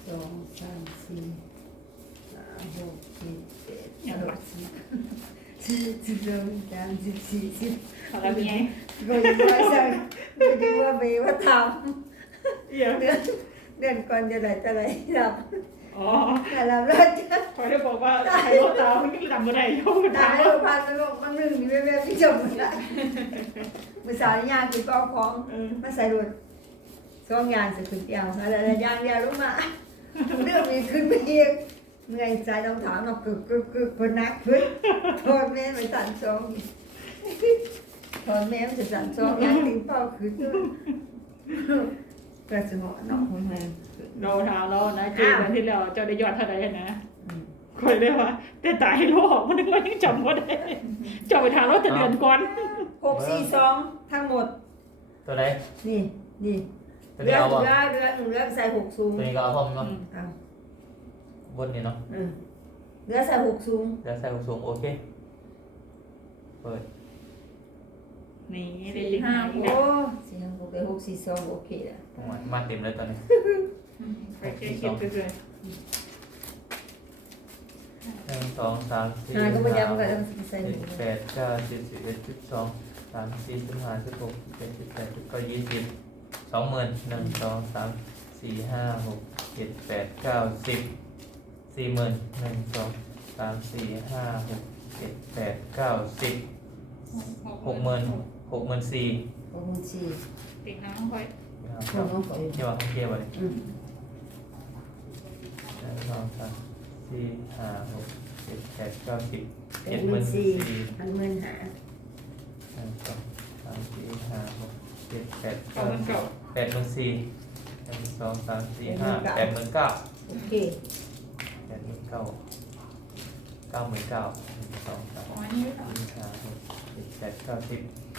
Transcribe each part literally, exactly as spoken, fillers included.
สองสามสี่ห้าหกเจ็ดแปดอย่างเก้าไรสิบสิบสิบสองสามสิบสี่สิบเขาละเมียก็ยังว่าสั่งไม่ได้ว่าไปว่าทเดี๋ยวำเดือนเดือนก่อนจะไหนจะไหนทอ๋อำแต่เราเลิกจะพอได้บอกว่าใครเขาตามมันก็ทำอะไรเขาไม่ตายทำเราพานไปบอกมันหนึ่งนี่แม่ๆพี่จบหมดละมือสาวย่างคือก็เอาของเออมาใส่รถสองอย่างสิขึ้นเดียวอะไรย่างเดียวรู้มาเรื่องนี้ขึ้นไปเองเมื่อยใจต้องถามเรากึกกึกกึกคนนักขึ้นโทษแม่ไปสั่นสองโทษแม่มันจะสั่นสองย่างถึงเป้าขึ้นกระสมอเนาะของแม่เราถามเรานะเจอกันที่แล้วเจ้าได้ยอดเท่าไหร่นะคอยเรียกว่าแต่ตายโลกมันนึกว่ายังจำว่าได้เจ้าไปทางเราแต่เดือนก่อนหกสี่สองทั้งหมดตัวไหนนี่นี่ตัวเรืนี้อเอาบ่เรือเรือหนึ่งเรือใส่หกสูงตัวนี้ก็เอาพร้อมเนาะเอาบนนี่เนาะเออเรือใส่หกสูงแล้วใส่สูงโอเคเปิดนี่ได้สี่ยินห้าห้าโอ้สี่ห้าหกไปหกสี่สองโอเคแล้วมาเต็มเลยตอนนี้ไปเช็คคิดไปเลยหนึ่งสองสามสี่อ่าห้าก็หไม่ได้มันก็กต้องใส่เจ็ดแปดเก้าสิบสิบเอ็ดสิบสองสามสี่สิบห้าสิบหกสิบเจ็ดสิบแปดสิบเก้ายี่สิบสองหมื่นหนึ่งสองสามสี่ห้าหกเจ็ดแปดเก้าสิบสี่หมื่นหนึ่งสองสามสี่ห้าหกเจ็ดแปดเก้าสิบหกหมื่นหกหมื่นสี่หกหมื่นสี่ติดน้ำค่อยคนน้องขออยู่เกี่ยวกับเกี่ยวกับอะไรอืมหนึ่งสองสามสี่ห้าหกเจ็ดแปดเก้าสิบเจ็เจ็ดดหหมื่มื่นนสี่สี่พันหมื่นห้าหนึ่งสองสามสี่ห้าหกเจ็ดแปดเอาเก้าเงินสิบเก่าแปดหมื่นสี่หนึ่งสองสามสี่ห้าแปดหมื่นเก้าโอเคแปดหมื่นเก้าเก้าหมื่นเก้าหนึ่งสองสามอ๋อนี่สี่ห้าหกเจ็ดแปดเก้าสิบ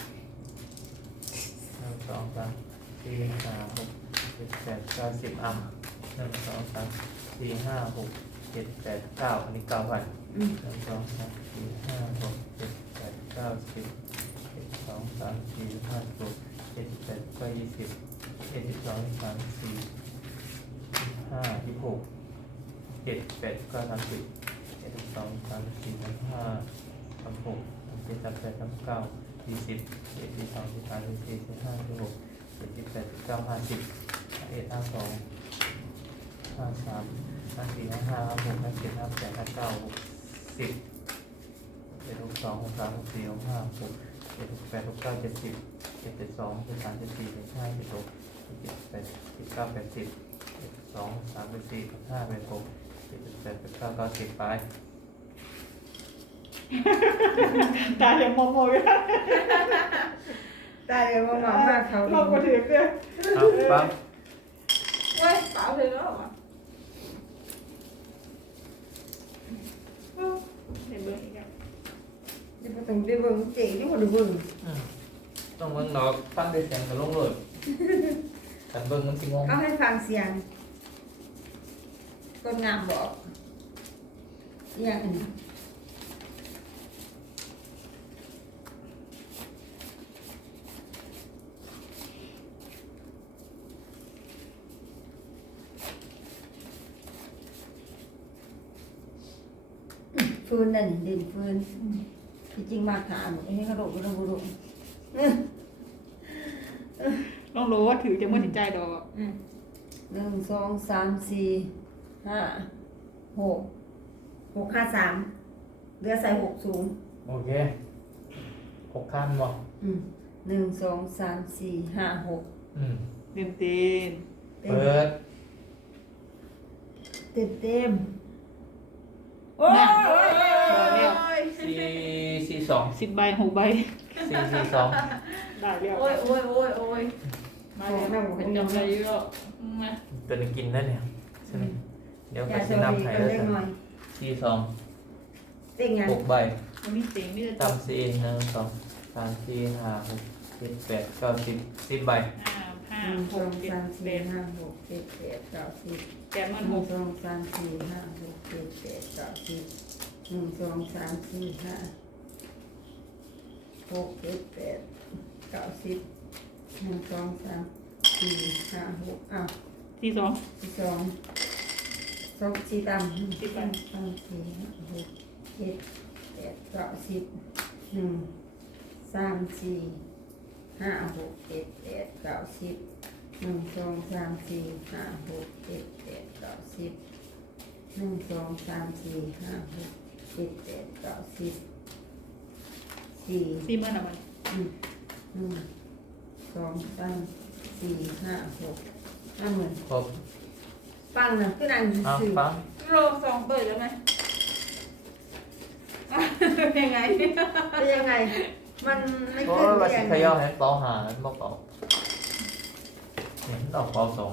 หนึ่งสองสามสี่ห้าหกเจ็ดแปดเก้าสิบอ่ะหนึ่งสองสามสี่ห้าหกเจ็ดแปดเก้าอันนี้เก้าพันอืมหนึ่งสองสามสี่ห้าหกเจ็ดแปดเก้าสิบเจ็ดสองสามสี่ห้าหกเจ็ดแปดเก้ายี่สิบเจ็ดสิบสองสามสี่ห้ายี่หกเจ็ดแปดเก้าสามสิบเจ็ดสิบสองสามสี่สามห้าสามหกสามเจ็ดสามแปดสามเก้ายี่สิบเจ็ดสิบสองสิบสามสิบสี่สิบห้าสิบหกเจ็ดสิบแปดสิบเก้าห้าสิบห้าเอ็ดห้าสองห้าสามห้าสี่ห้าห้าห้าหกห้าเจ็ดห้าแปดห้าเก้าหกสิบเจ็ดหกสองหกสามหกสี่หกห้าหกเจ็ดหกแปดหกเก้าเจ็ดสิบเจ็ดเจ็ดสองเจ็ดสามเจ็ดสี่เจ็ดห้าเจ็ดหกเจ็ดแปดเจ็ดเก้าแปดสิบเจ็ดสองสามแปดสี่แปดห้าแปดหกเจ็ดแปดแปดเก้าเก้าสิบไปตายังมองมองอยู่ได้เลยว่าหมามากเขาลองมาถือเนี่ยเอาปั๊บเว้ยเปล่าเลยแล้วเหรอเห็นเบอร์อีกแล้วจะไปต้องไปเบิ่งเจ๋งที่คนดูเบิ่งอืมต้องเบิ่งดอกฟังได้เสียงกับลงเลยแต่เบิ่งมันสิงงเอาให้ฟังเสียงคนงามบอกอย่างอื่นฟืนนั่นเด่นฟืนที่จริงมากถามไอ้นี่กระโดดกระโดดกระโดดต้องรู้ว่าถือจะไม่ติดใจดอกหนึ่งสองสามสี่ห้าหกหกห้าสามเรือใส่หกสูงโอเคหกขั้นบ่อืมหนึ่งสองสามสี่ห้าหกอืมเต็มเต็มเต็มเปิดเต็มเต็มโอ้ยสี่สี่สองสิบใบหกใบสี่สี่สองได้แล้วโอ้ยโอ้ยโอ้ยโอ้ยมาแล้วเป็นจำอะไรเยอะมาตัวนึงกินได้เนี่ยใช่ไหมเดี๋ยวอก็ย่าสิโชว์นับดีให้กันแล้วเล็กกันหน่อยสี่สองเต็งไงหกใบวันนี้เสียงนี่จะจบจำสี่หนึ่งสองสามสี่ห้าหกเจ็ดแปดเก้าสิบสิบใบห้าห้าหนึ่งหสอก งเจ็ดสามแปสี่ดห้าหกเจ็ดแปดเก้าสิบแปดหมื่หนหนึ่งกสองสามสี่ห้าหกเจ็ดแปดเก้าสิบหนึ่งสองสามสี่ห้าหกเจ็ดแปดเก้าสิบหนึ่งสองสามสี่ห้าหกอ้าวที่สองที่สองสองสี่ตามสิบใบสองสี่ห้าหกเจ็ดแปดเก้าสิบหนึ่งสามสี่ห้าหกเจ็ดแปดเก้าสิบหนึ่งสองสามสี่ห้าหกเจ็ดแปดเก้าสิบหนึ่งสองสามสี่ห้าหกเจ็ดแปดเก้าสิบสี่สี่หมื่นอะมันอืมหนึ่งสองสามสี่ห้าหกห้าหมื่นครบฟังนะคือนางอ้าวสื่อฟังโลสองเปิดแล้วไหมยังไงเป็นยังไง มันไม่โอ้ขึ้นยว่าได้สิยังขไงย่อให้เปาหาบอกเปาเห็นดอกเปาสอง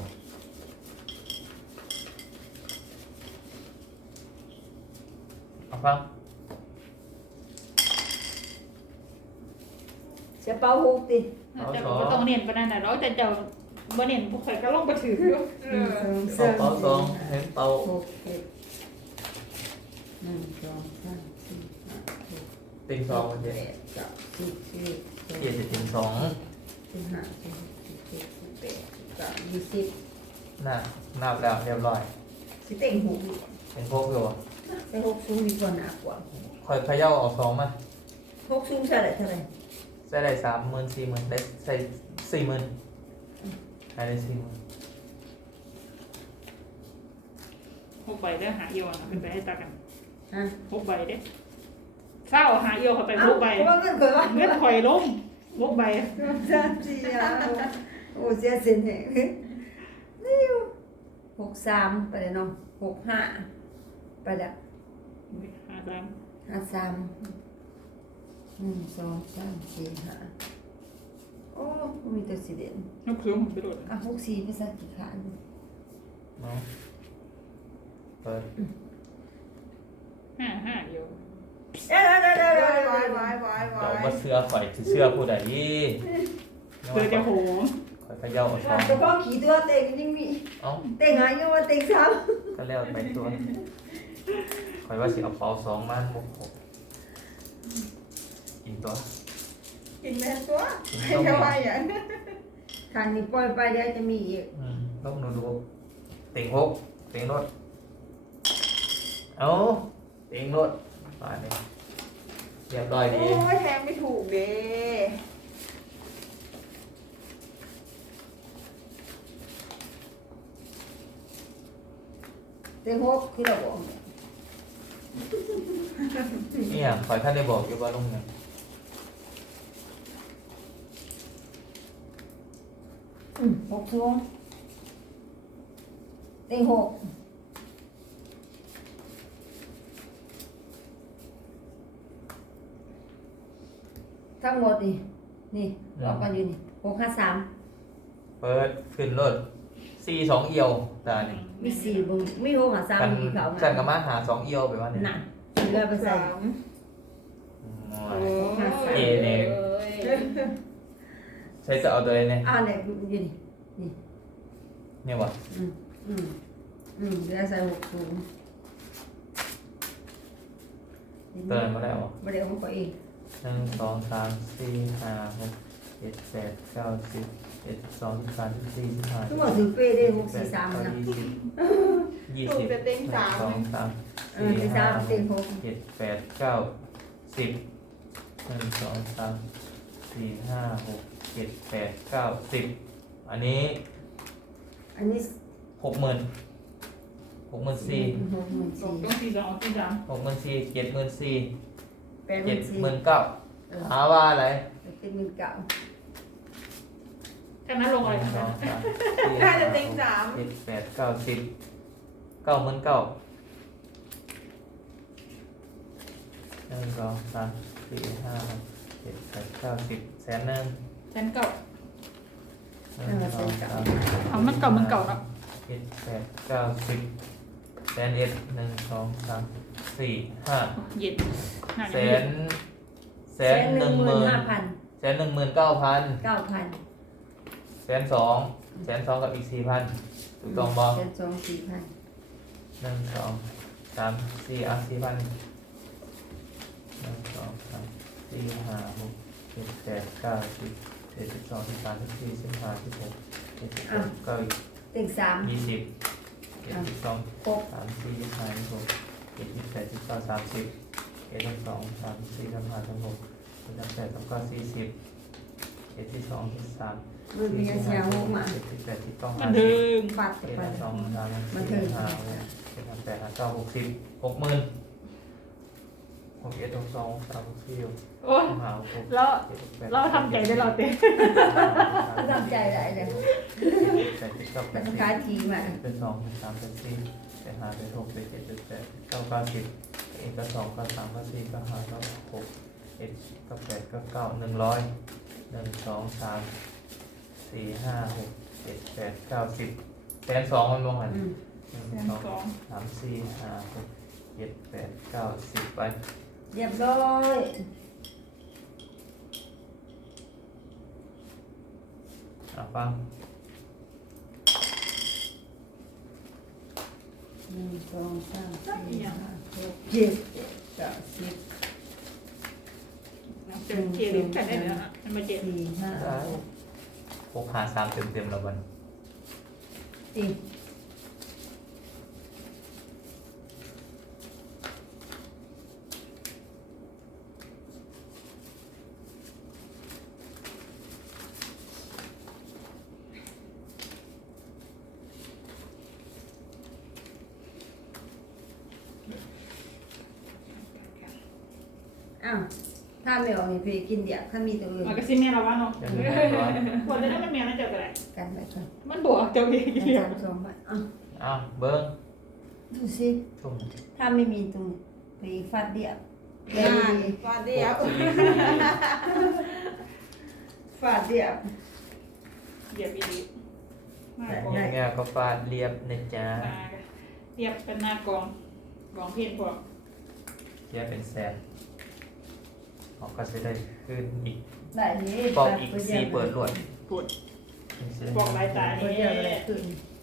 เอาฟังจะเป่าหูติแต่ก็ต้องเน้นปานนั้นน่ะเนาะแต่เจ้าบ่เน้นผู้ข่อยก็ลงไปถืออยู่หนึ่งสองเอาเปาสองสามเห็นเปาหกเจ็ดหนึ่งสองสามสี่ห้าหกติงสองมันแปเจ็ดดเก้าสิบสิบเอ็ดเกียรติติงสองสิบห้าสิบหกสิบเจ็ดสิบแปดสิบเก้ายี่สิบน่ะนับแล้วเรียบร้อยสิเต็งหูเป็นพวกอยู่ใส่หกสูงดีกว่าหนากว่าคอยเขย่าเอาสองมาหกสูงใช่ไหมเท่าไหร่ใส่ได้สามหมื่นสี่หมื่นได้ใส่สี่หมื่นใช้ได้สี่หมื่นหกใบเด้อหาเอียวนะเป็นไปให้ตากันฮะหกใบเด้เศร้าหาเอียวเข้าไปหกใบเพราะว่าเงินเคยว่าเงินข่อยลงหกใบสามสี่ห้าหกโอ้เสียเส้นแหงนี่อยู่หกสามไปเลยเนาะหกห้าไปละหาสามห้าสามหนึ่งสองสามสี่ห้าโอ้มีตัวสีเด่นยกสูงไปโดดอ่ะหกสี่ภาษากี่ขานเนาะเปิดห้าห้าเอียวเอ้ยเดี๋ยวเดี๋ยวเดี๋ยววาเดี๋ยยววายวายวาเดี๋ยวย ว่าเสื้อข่อยสิเสื้อผู้ใดอีเธอจะโหงข่อยเขย่าเอาสองแต่พอขี่ตัวเต็งยังมีเอ้าเต็งหายยังว่าเต็งสามก็แล้วไปตัวข่อยว่าสิเอาเปาสองมาหกหกกินตัวกินแม่ตัวกินให้ต้มทำไมอย่างทางนี้ปล่อยไปเดี๋ยวจะมีอีกอืมลองดูดูเต็งหกเต็งรถเอาเต็งรถมาเนี่ยเรียบร้อยดีโอ้ยแทงไม่ถูกเด้เต็งหกคือเราบอกเนี่ยข่อยท่านได้บอกอยู่ว่าลุงเนี่ยอืมหกสูงเต็งหกทั้งหมดนี่นี่บอกกันอยู่นี่หกห้าสามเปิดขึ้นรถสี่สองเอียวตาเนี่ยมีสี่บุมีหกห้าสามกันมีเขาไงสั่นกับมาหาสองเอียวไปว่าเนี่ยน่ะเหลือไปใส่สามอืมโอ้เอเนี่ยใช้จะเอาตัวเนี่ยอ่าเนี่ยอยู่นี่นี่เนี่ยวะอืมอืมอืมเหลือใส่หกสูงเตือนมาแล้วไม่ได้เอาของตัวเองหนึ่งสองสามสี่ห้าหกเจ็ดแปดเก้าสิบเอ็ดสิบสองสิบสามสิบสี่สิบห้าทุกคนถือเป้ได้หกแปสี่ดสามเก้านะยี่สิบยี่ถูสิกบจะเต็งหนึ่งสามสองสามเออสี่สามเต็งหกเจ็ดแปดเก้าสิบหนึ่งสองสามสี่ห้าหกเจ็ดแปดเก้าสิบอันนี้อันนี้หกหมื่นหกหมื่นสี่หกหมื่นสองสี่ต้องสี่สองสี่สามหกหมื่นสี่เจ็ดหมื่นสี่แปดหเจ็มื่ดนสี่หมื่นเก้าเออหาว่าอะไรเป็นหมื่นเก้าแค่นั้นลงหอะไรนึ่งสนะองสามสี่น่าห้าจะหเต็งกสามเจ็ดแปดเก้าสิบเก้าหมื่นเก้าหนึ่งสองสามสี่ห้าหกเจ็ดแปดเก้าสิบแสนหนึ่งแสนเก่าหนึ่งสองสามเอามันเก่ามันเก่าเนาะเจ็ดแปดเก้าสิบแสนเอ็ดหนึ่งสองสามสี่ห้าเย็นหาแสเย็นแสนหนึ่งหมื่นห้าพันแสนหนึ่งหมื่นเก้าพันเก้าพันแสนสองแสนสองกับอีกสี่พันถูกต้องบ้างแสนสองสี่พันหนึ่งสองสามสี่อ่ะสี่พันหนึ่งสองสามสี่ห้าหกเจ็ดแปดเก้าสิบเจ็ดสิบสองสิบสามสิบสี่สิบห้าสิบหกเจ็ดสิบแปดเก้าอีกเต็งสามยี่สิบเจ็ดสิบสองหกสามสี่ห้าหกเจ็ดสิบแปดสิบเก้าสามสิบเอ็ดสิบสองสามสี่สามห้าสามหกสามแปดสามเก้าสี่สิบเอ็ดสิบสองสิบสามมันมีเสียงหกมาเจ็ดสิบแปดสิบเก้ามัห้าน สิถึบงปัดเอ็ดไปสิบสองสามมันสี่ถึงห้าหกเจ็ดสิบแปดเก้าหกสิบหกหมื่นหกเอ็ดหกสองสามสี่หกโอ้ยห้าหกแล้วเราทำใจได้เราเต้ก็ทำใจได้เลยแปดสิบเก้าแปมันดสิบขายทีมาเป็นสองเป็นสามเป็นสี่เป็นห้าเป็นหกเป็นเจ็ดเป็นแปดเก้าเก้าสิบเอ็ดก็สองก็สามก็สี่ก็ห้าก็หกเอ็ดก็แปดก็เก้าหนึ่งร้อยหนึ่งสองสามสี่ห้าหกเจ็ดแปดเก้าสิบแสนสองมันมองหันอืมหนึ่งแสนสองสองสามสี่ห้าหกเจ็ดแปดเก้าสิบไปเรียบร้อยอ่ะฟังหนึ่งสองสามสี่ห้าหกเจ็ดแปดสิบเจ็ดเจ็ดหรือแปดได้เลยนะมันมาเจ็ดสี่ห้าได้หกหาสามเต็มเต็มๆแล้ววันสี่ อ้าวถ้าไม่ออกนี่พี่กินเดี๋ยวถ้ามีตัวอื่นมันก็ซิเมียเราว่าเนาะยังไม่ได้ร้อยคนจะได้มันเมียนั่นเจอกันไรกันไปก่อนมันบวกเจ้าเองกันเดียวสามสองบาทอ้าวอ้าวเบิ้งดูสิทุ่มถ้าไม่มีตรงนี้ไปฟาดเดียวเลงานยฟาเดียวฟาดเดียวเหยียบอีกมากกเงี้ว่ายเงี้ยก็ฟาดเรียบนะจ๊ะเรียบเป็นหน้ากองกองเพี้ยนพวกเทียบเป็นแสนออกก็จะได้ขึ้นอีกได้นี้ปอกอีกสี่เปิดรวดปวดบอกลายตาตัวนี่เดียวเลยขึ้น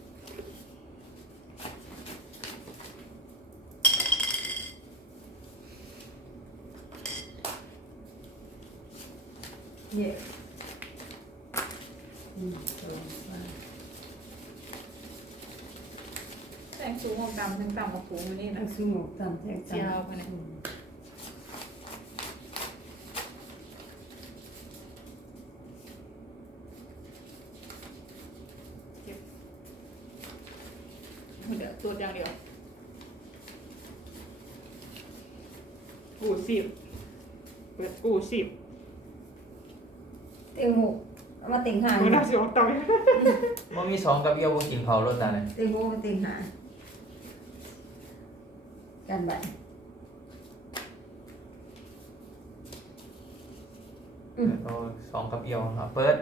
เนี่ยหนึ่งสองสามแสงสูงออกดำทั้งต่ำกับผูอยู่นี่ทั้นะงสมองต่ำแทงเจียวไปต่ำเนี่ย เดี๋ยวตัวอย่างเดียวกูสิบเปิดกูสิบเต็งหกเอามาเต็งหาเวลาสิออกต่อยมันมีสองกับเยี่ยวว่ากินเผารถนะเนี่ยเต็งหกมาเต็งหากันไปอืมเอาสองกับเยี่ยวอ่ะเปิด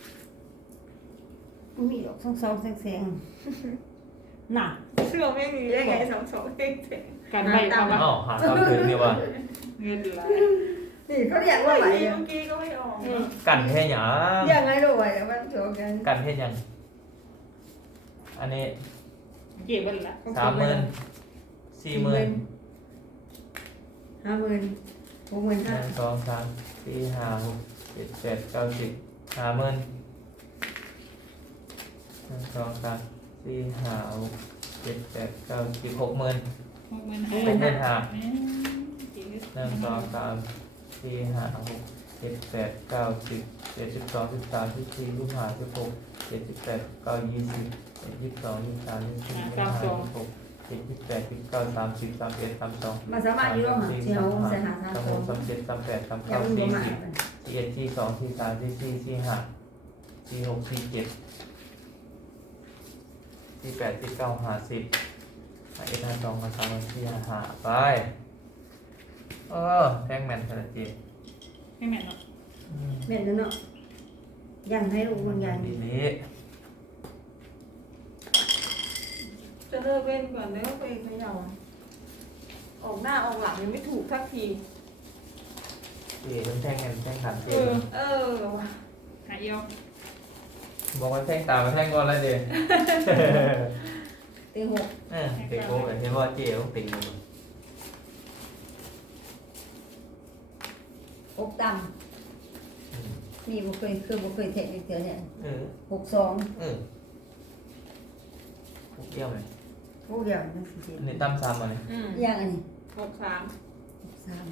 บ่มีดอกสองสองแสงแสงน่ะเสื้อไม่มีได้ไงสองสองเองเจ๋งกันไปเอาวะอ้าวหาตามคืนนี่วะเงินไหลนี่เขาเรียกว่าไหวเมื่อะอกี้ก็ไม่ออกกันแค่หยังเรียกไงรู้ไหวอะมันโจกันกันแค่หยังอันนี้เก็บไว้ละสามหมื่นสี่หมื่นห้าหมื่นหกหมื่นหห้านึ่งสองสามสี่ห้าหกเจ็ดแปดเก้าสิบห้าหมื่นหนึ่งสองสามสี่ห้าหกเจ็ดแปดเก้าสิบหกหมื่นหกหมื่นหกหมื่นห้าหนึ่หนึ่งสองสามสี่ห้าหกเจ็ดแปดเก้าสิบเจ็ดสิบสองสิบสามสิบสี่สิบห้าสิบหกเจ็ดสิบแปดเก้ายี่สิบเจ็ดยี่สิบสองยี่สิบสามยี่สิบสี่ยี่สิบห้ายี่สิบหกเจ็ดยี่สิบแปดยี่สิบเก้าสามสิบสามเอ็ดสามสองมาสามารถอยู่ร่วมหาเจียวใส่หาทางสามตหรกงสามเจ็ดสามแปดสามอย่าเก้าเพิ่งสี่รู้มาสิบสี่เอ็ดสี่สองสี่สามสี่สี่สี่ห้าสี่หกสี่เจ็ดสี่แปดสี่เก้าห้าสิบห้าเอ็ดห้าสองห้าสามห้าสี่ห้าห้าไปเออแท่งแมนขนาดจีไม่แม่นเนาะแม่นแล้วเนาะยังให้ลูกบางอย่างดีนี้จะเลิกเล่นก่อนเด้อไปเขย่าออกหน้าออกหลังยังไม่ถูกสักทีเอ๋ต้องแท่งแมนแท่งขันเจเออเออว่ะหายเอียวบอกว่าแท่งตามมาแท่งก่อนแล้วเดี๋ยวเต็งหกเออเด็กโก้แบบที่ว่าเจ๊ต้องติ่งมันหกต่ำนี่บ่เคยคือบ่เคยเทคนิคเดียวเนี่ยเออหกสองเออพวกเที่ยวไหมพวกเดียวนั่นสิเจ็ดอันนี้ตั้มซ้ำมาเนี่ยอืมอย่างอันนี้หกสามสาม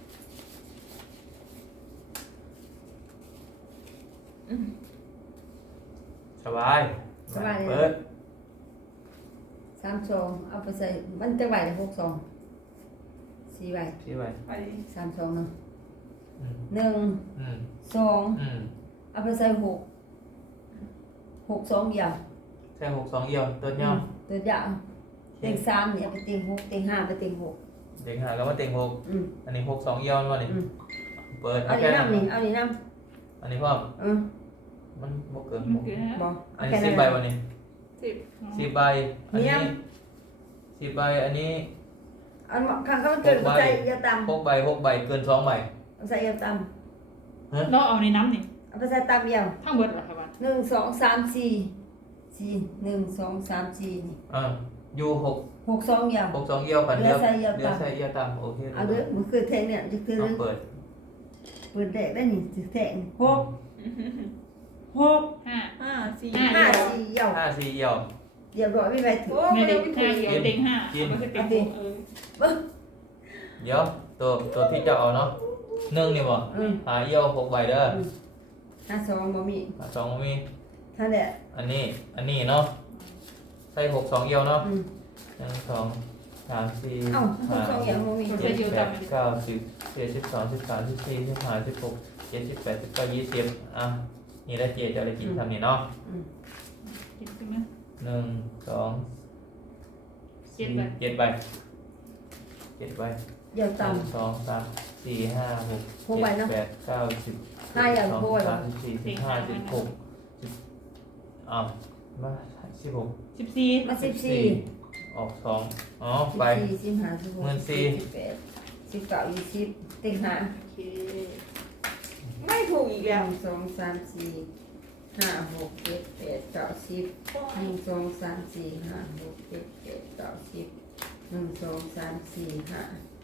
อืมสบายเปิดสามสองเอาไปใส่มันจะไหวเลยหกสองสี่ใบที่ไว้ไปสามสองเนาะอืมหนึ่งอืมสองอืมเอาไปใส่หกหกสองเดียวใช่หกสองเอียวตัวเนี้ยตัวยาวเต็งสามเนี่ยเอาไปเต็งหกเต็งห้าไปเต็งหกเด็กหาแล้วว่าเต็งหกอืมอันนี้หกสองเอียวนั่นนี่อืมเปิดเอาเอาดีแค่นั้นน้ำนี่เอาดีน้อันนี้พ่อำเออมันบวกเกินเมื่อกี้นะบอกอัเอานแค่นี้นั้สินบใบวันนี้สิบสิบใบอันเนี่นี้ยสิบใบอันนี้เอาข้างเขาเกิดเอาใส่ยาตหกใบหกใบเกินสองใบำเอาใส่ยาตเราเอาในน้ำนี่ำเอาไปใส่ตำเดียวทั้งเบิดเหรอครับว่าหนึ่งสองสามสี่สี่หนึ่งสองสามสี่นี่อ่าอยู่หกหกสองเดียวหกสองเอียวกันเหลืเดีอยวใส่เอียวเหลือต่ำใส่เอียวตามโอเคเอาเด้อมันคือแทงเนี่ยจะคือเอาเปิดเปิดแดกได้นี่จะแทงหกหกห้าห้าสี่ห้าห้าสี่เหี่ยวห้าสี่เอียวเรียบร้อยไม่ไปถึงโอ้ไม่ไม่ได้ได้ไม่ห้าถูกเหี่ยวเต็งห้ากินเอาไปเต็งหกเออเดี๋ยวตัวตัวที่จะเอาเนาะหนึ่งนี่บ่อืมหาเอียวหกใบเด้อห้าสองบ่มีหาสองบ่มีท่านแหละอันนี้อันนี้เนาะใส่หกสองเอียวเนาะอืมหนึ่งสองสามสี่เอ้าหห้ากสองเหี่ยวบ่มีเจ็ดแปดเก้าสิบเจ็ดสิบสองสิบสามสิบสี่สิบห้าสิบหกเจ็ดสิบแปดสิบเก้ายี่สิบอ่ะนี่ได้เจจะได้กินทำนี่เนาะอืมกินไปนะหนึ่งสองเจ็สี่ดใบเจ็ดใบเจ็ดใบเหี่ยวหต่นึ่งสองสามสี่ห้าหกหกใบเจ็ดเนาะแปดเก้าสิบห้าอย่างสองโพดสามสิบสี่สิบห้าสิบหกสิบอ้าวมาสิบหกสิบสี่ำมาสิบสี่ออกสองอ๋อสิบไปสี่สิบห้าสิบหกเงินสี่สิบแปดสิบเก้ายี่สิบเต็งห้าโอเคไม่ถูกอีกหแล้วนึ่งสองสามสี่ห้าหกเจ็ดแปดเก้าสิบหนึ่งสองสามสี่ห้าหกเจ็ดแปดเก้าสิบหนึ่งสองสามสี่ห้า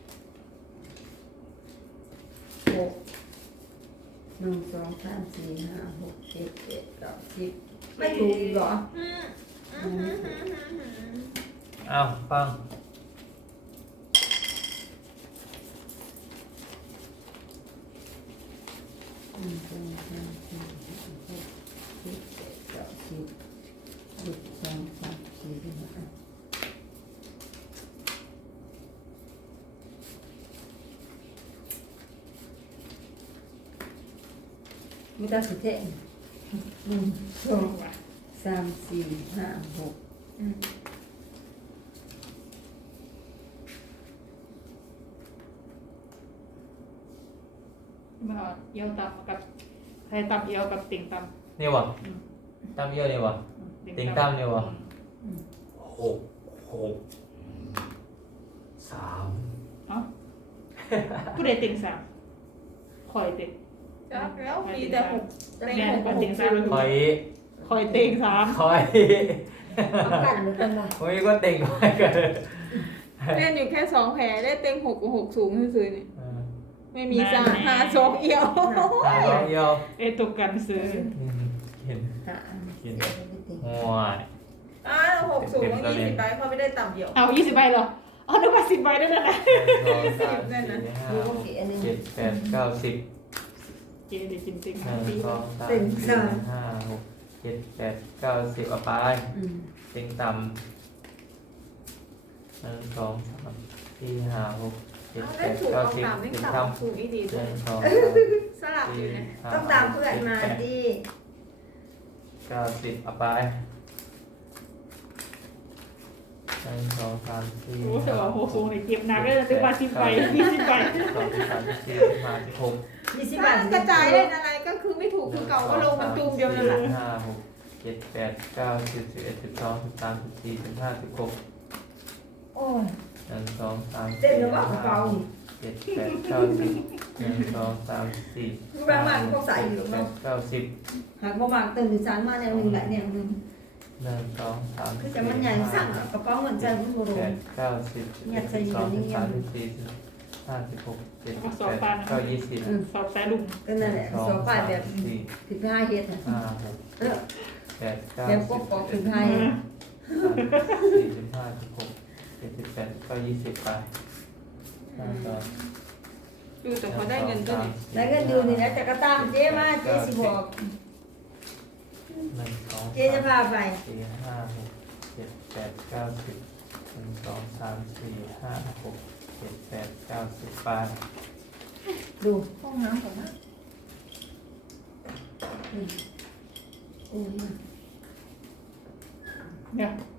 หกหนึ่งสองสามสี่ห้าหกเจ็ดแปดเก้าสิบไม่ถูกอีกเหรออืมอืมอืมอืมอืมอ้าวฟังหนึ่งสองสามสี่ห้าหกเจ็ดแปดเก้าสิบหนึ่งสองสามสี่ห้าไม่ต้องสุดเท่งหนึ่งสองสามสี่ห้าหกอืมมาเอาเอียวต่ำกับใครต่ำเอียวกับติ่งต่ำนี่วะตามเยอะนี่วะ ติ่งต่ำเนี่ยวะ หกหกสามเอ้าผู้ใดติ่งสามคอยติ่งจับแล้วมีแต่หกเต็งแม่หกก็กับหติ่งกสามคอยคอยติ่งสามคอยเอากันหรือกันล่ะโอ้ยก็เต็งคอยกันเล่นอยู่แค่สองแผลได้เต็งหกกับหกสูงซื่อๆนี่เออไม่มีสามหาสองเอียวตาลองเดียวเอยตุกกันซื้ออืมเห็นหาเสียไปติงหัวอ่าหกสูงยี่สิบใบเขาไม่ได้ต่ำเดียวเอายี่สิบใบเหรอเอานึกว่าสิบใบด้วยนะนะหนึ่งสองสามสี่ห้าดูหว่าก กี่อันหนึงเจ็ดแปดเก้าสิบเจเดี๋ยวกินติ่งหสามนึ่งปีสองสามสี่ห้าหกเจ็ดแปดเก้าสิบเอาไปอืมเต็งต่ำหนึ่งสองสามสี่ห้าหกเจ็ดเอาแปได้ดถูกเก้าเอาสิบต่ำไม่เต็งต่ำต่ำถูกอีดีหด้วนึ่ยงสองสลับอยู่นะต้องตามเพื่อนมาดิเก้าสิบเอาไปหนึ่งสองสามสี่โอ้แต่ว่าโหสูงเลยเก็บหนักเลยนะแต่ว่าสิบใบยี่สิบใบสองสามสี่ห้าสิบหกยี่สิบถ้าบาทกระจายเล่นอะไรก็คือไม่ถูกคือเก่าก็ลงมันจูมเดียวนั่นแหละห้าหกเจ็ดแปดเก้าสิบสิบเอ็ดสิบสองสิบสามสิบสี่สิบห้าสิบหกโอ้ยหนึ่งสองสามเต้นสี่หรือว่าเบาเจ็ดแปดเก้าสิบหนึ่งสองสามสี่บางวันพวกใส่อยู่แปเนาะดเก้าสิบหากบ่บางตื่นสารมาแนวหนึ่งหลายแนวหนึ่งหนึ่งสองสามคือจะมันใหญ่สั่งกระเป๋าเงินใจมันบ่รู้แปดเก้าสิบสิบเอ็ดสิบสองสิบสามสิบสี่สิบห้าสิบหกเจ็ดแปดเก้ายี่สิบสอบสายลุงก็นั่นแหละสอบป้ายแบบสี่สิบห้าเฮ็ดน่ะห้าหกเออแปดเก้าแบบสิกบกอกสิบห้าสี่สิบห้าสิบหกเจ็ดสิบแปดเก้ายี่สิบไปห้าต่อดูแต่เขาได้เงินก็ดีแล้วก็ดูนี่นะแต่ก็ตามเจ๊มาเจ๊สิบอกหนึ่งสองเจ๊จะพาไปสี่ห้าหกเจ็ดแปดเก้าสิบหนึ่งสองสามสี่ห้าหกเจ็ดแปดเก้าสิบไปดูห้องน้ำก่อนนะอืมอืมเนี่ย